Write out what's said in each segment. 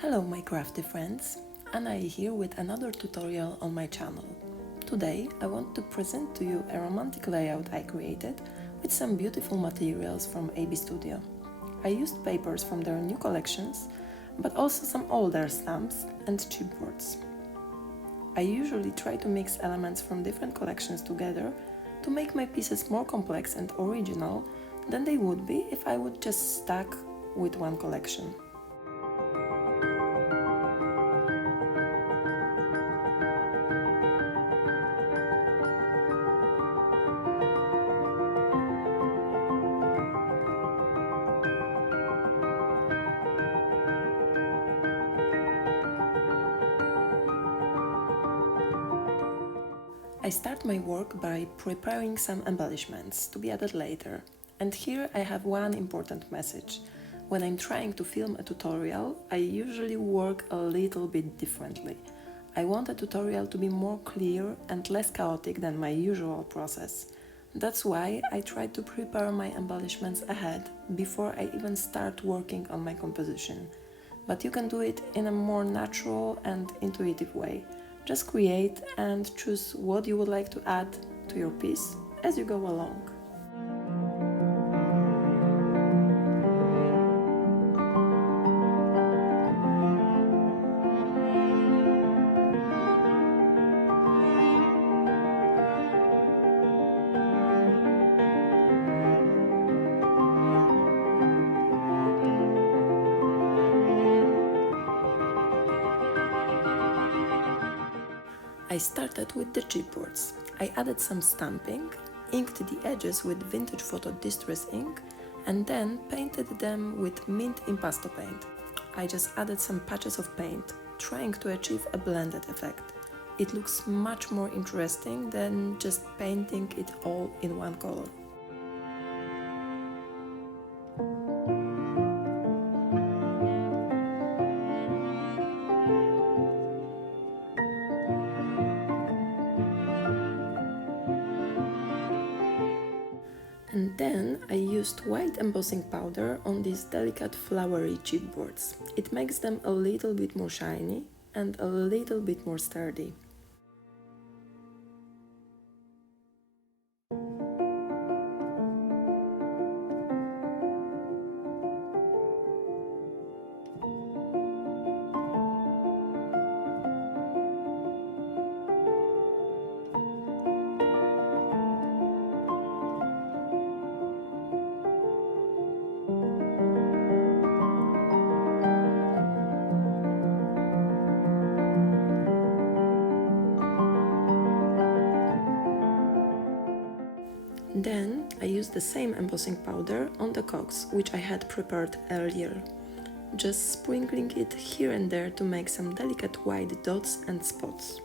Hello my crafty friends, Anai here with another tutorial on my channel. Today I want to present to you a romantic layout I created with some beautiful materials from AB Studio. I used papers from their new collections, but also some older stamps and chipboards. I usually try to mix elements from different collections together to make my pieces more complex and original than they would be if I would just stack with one collection. I start my work by preparing some embellishments to be added later. And here I have one important message. When I'm trying to film a tutorial, I usually work a little bit differently. I want a tutorial to be more clear and less chaotic than my usual process. That's why I try to prepare my embellishments ahead, before I even start working on my composition. But you can do it in a more natural and intuitive way. Just create and choose what you would like to add to your piece as you go along. I started with the chipboards. I added some stamping, inked the edges with vintage photo distress ink, and then painted them with mint impasto paint. I just added some patches of paint, trying to achieve a blended effect. It looks much more interesting than just painting it all in one color. And then I used white embossing powder on these delicate flowery chipboards. It makes them a little bit more shiny and a little bit more sturdy. Then I used the same embossing powder on the cogs, which I had prepared earlier, just sprinkling it here and there to make some delicate white dots and spots.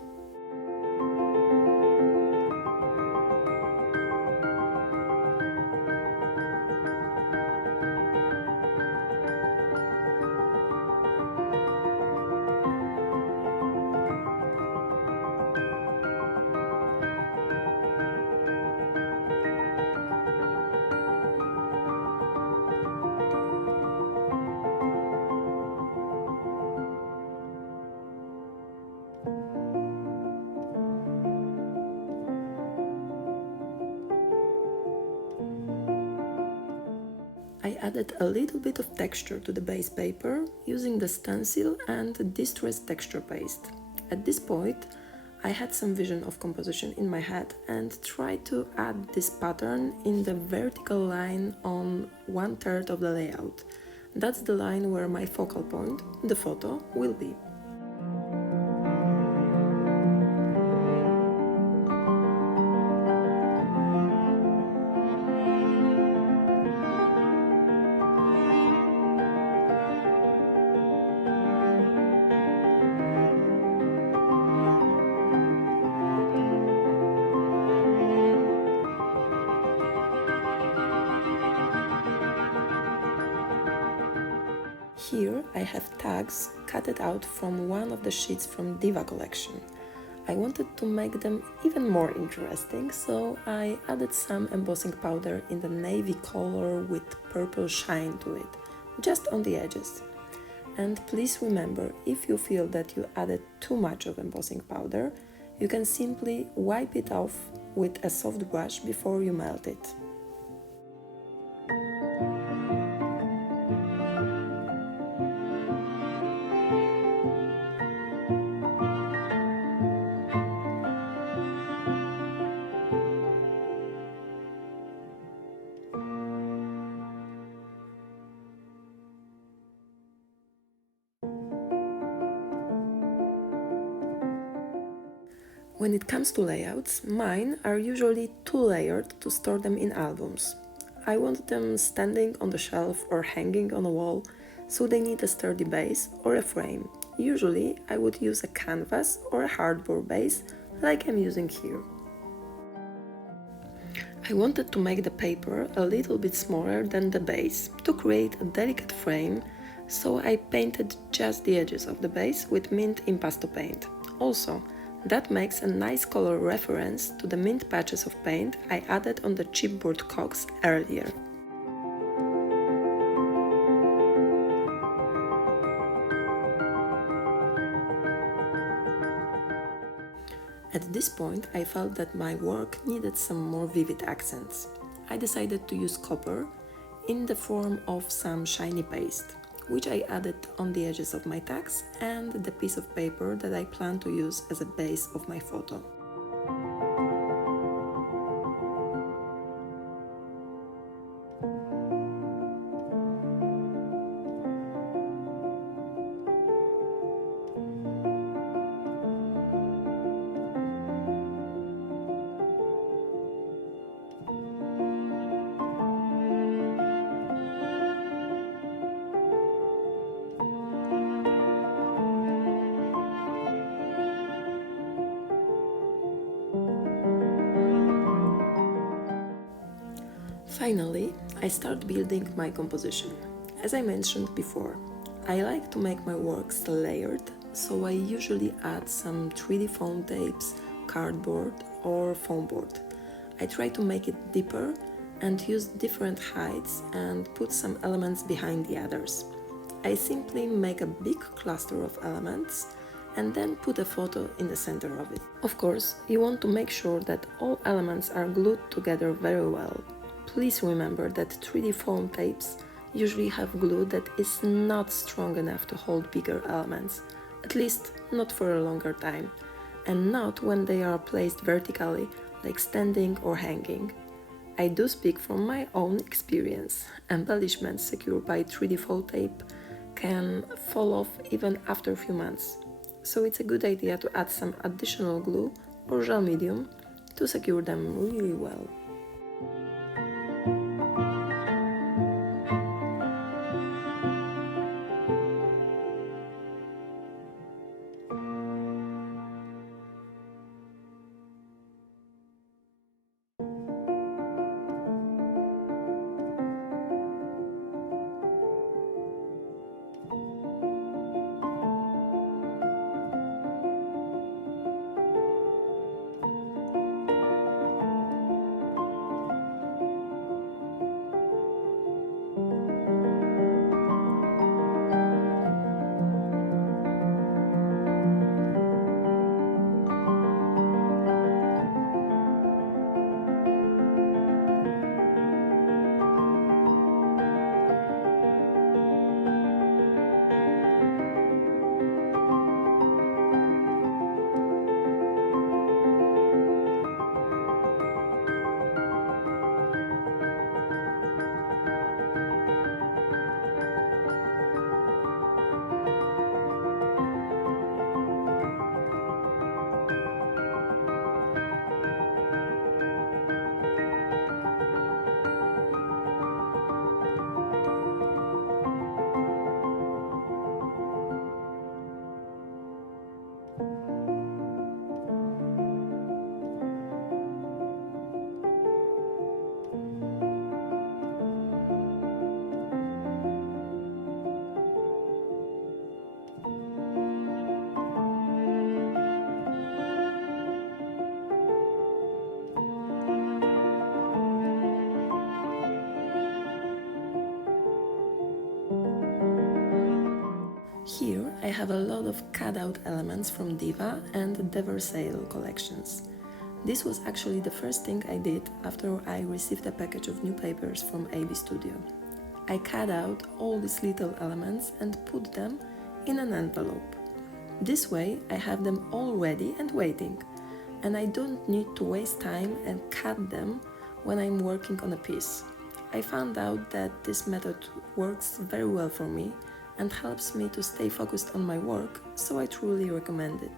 I added a little bit of texture to the base paper using the stencil and distressed texture paste. At this point, I had some vision of composition in my head and tried to add this pattern in the vertical line on 1/3 of the layout. That's the line where my focal point, the photo, will be. Here I have tags cut out from one of the sheets from Diva collection. I wanted to make them even more interesting, so I added some embossing powder in the navy color with purple shine to it, just on the edges. And please remember, if you feel that you added too much of embossing powder, you can simply wipe it off with a soft brush before you melt it. When it comes to layouts, mine are usually too layered to store them in albums. I want them standing on the shelf or hanging on a wall, so they need a sturdy base or a frame. Usually, I would use a canvas or a hardboard base, like I'm using here. I wanted to make the paper a little bit smaller than the base to create a delicate frame, so I painted just the edges of the base with mint impasto paint. Also, that makes a nice color reference to the mint patches of paint I added on the chipboard cocks earlier. At this point, I felt that my work needed some more vivid accents. I decided to use copper in the form of some shiny paste, which I added on the edges of my tags and the piece of paper that I plan to use as a base of my photo. Finally, I start building my composition. As I mentioned before, I like to make my works layered, so I usually add some 3D foam tapes, cardboard or foam board. I try to make it deeper and use different heights and put some elements behind the others. I simply make a big cluster of elements and then put a photo in the center of it. Of course, you want to make sure that all elements are glued together very well. Please remember that 3D foam tapes usually have glue that is not strong enough to hold bigger elements, at least not for a longer time, and not when they are placed vertically, like standing or hanging. I do speak from my own experience. Embellishments secured by 3D foam tape can fall off even after a few months, so it's a good idea to add some additional glue or gel medium to secure them really well. Here I have a lot of cut-out elements from Diva and the Versaille collections. This was actually the first thing I did after I received a package of new papers from AB Studio. I cut out all these little elements and put them in an envelope. This way I have them all ready and waiting, and I don't need to waste time and cut them when I'm working on a piece. I found out that this method works very well for me and helps me to stay focused on my work, so I truly recommend it.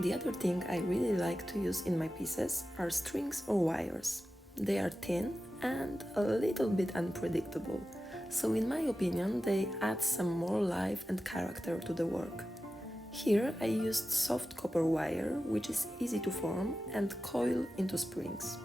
The other thing I really like to use in my pieces are strings or wires. They are thin and a little bit unpredictable, so in my opinion they add some more life and character to the work. Here I used soft copper wire, which is easy to form and coil into springs.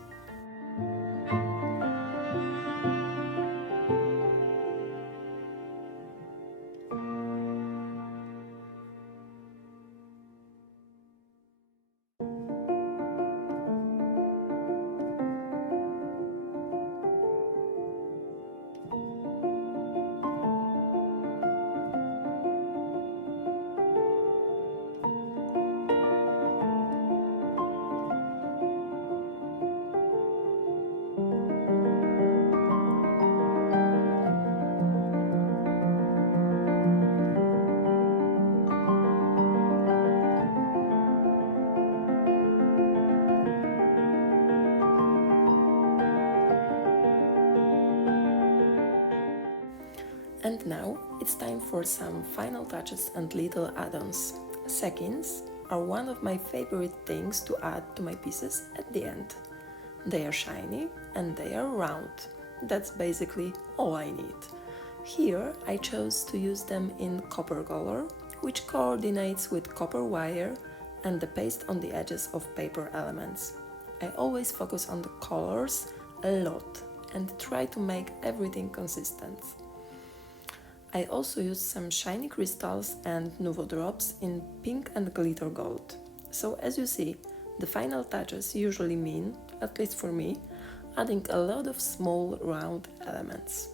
And now it's time for some final touches and little add-ons. Seconds are one of my favorite things to add to my pieces at the end. They are shiny and they are round. That's basically all I need. Here I chose to use them in copper color, which coordinates with copper wire and the paste on the edges of paper elements. I always focus on the colors a lot and try to make everything consistent. I also used some shiny crystals and Nouveau drops in pink and glitter gold. So as you see, the final touches usually mean, at least for me, adding a lot of small round elements.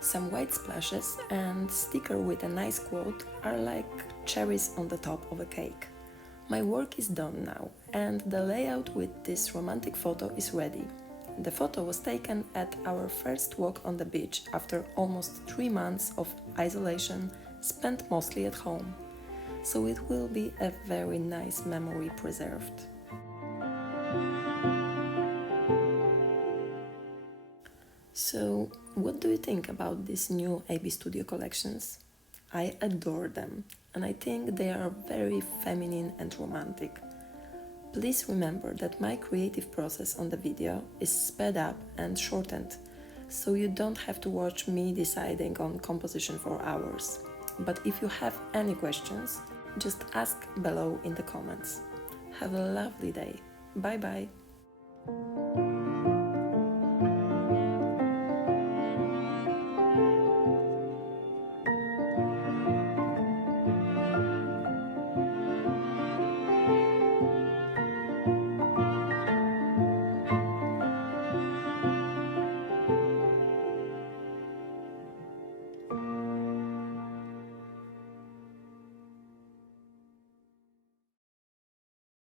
Some white splashes and sticker with a nice quote are like cherries on the top of a cake. My work is done now, and the layout with this romantic photo is ready. The photo was taken at our first walk on the beach after almost 3 months of isolation spent mostly at home. So it will be a very nice memory preserved. So, what do you think about these new AB Studio collections? I adore them, and I think they are very feminine and romantic. Please remember that my creative process on the video is sped up and shortened, so you don't have to watch me deciding on composition for hours. But if you have any questions, just ask below in the comments. Have a lovely day. Bye bye.